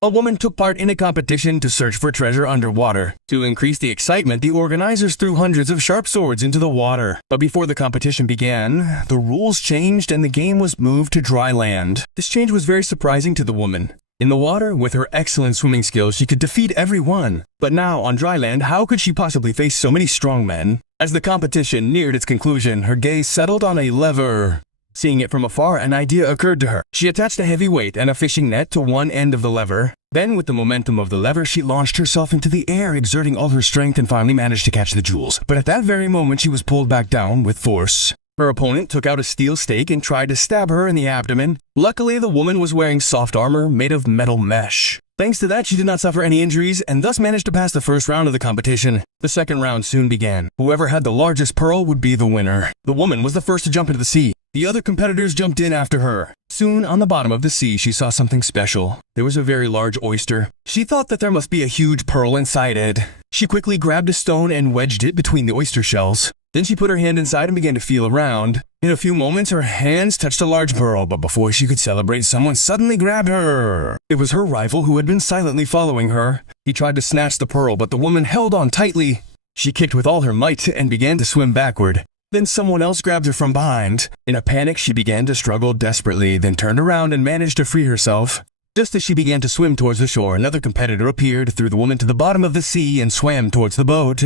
A woman took part in a competition to search for treasure underwater. To increase the excitement, the organizers threw hundreds of sharp swords into the water. But before the competition began, the rules changed and the game was moved to dry land. This change was very surprising to the woman. In the water, with her excellent swimming skills, she could defeat everyone. But now, on dry land, how could she possibly face so many strong men? As the competition neared its conclusion, her gaze settled on a lever. Seeing it from afar, an idea occurred to her. She attached a heavy weight and a fishing net to one end of the lever. Then, with the momentum of the lever, she launched herself into the air, exerting all her strength and finally managed to catch the jewels. But at that very moment, she was pulled back down with force. Her opponent took out a steel stake and tried to stab her in the abdomen. Luckily, the woman was wearing soft armor made of metal mesh. Thanks to that, she did not suffer any injuries and thus managed to pass the first round of the competition. The second round soon began. Whoever had the largest pearl would be the winner. The woman was the first to jump into the sea. The other competitors jumped in after her. Soon, on the bottom of the sea, she saw something special. There was a very large oyster. She thought that there must be a huge pearl inside it. She quickly grabbed a stone and wedged it between the oyster shells. Then she put her hand inside and began to feel around. In a few moments, her hands touched a large pearl, but before she could celebrate, someone suddenly grabbed her. It was her rival who had been silently following her. He tried to snatch the pearl, but the woman held on tightly. She kicked with all her might and began to swim backward. Then someone else grabbed her from behind. In a panic, she began to struggle desperately, then turned around and managed to free herself. Just as she began to swim towards the shore, another competitor appeared, threw the woman to the bottom of the sea, and swam towards the boat,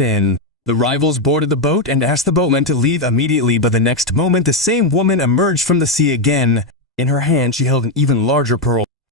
the rivals boarded the boat and asked the boatman to leave immediately, but the next moment the same woman emerged from the sea again. In her hand she held an even larger pearl.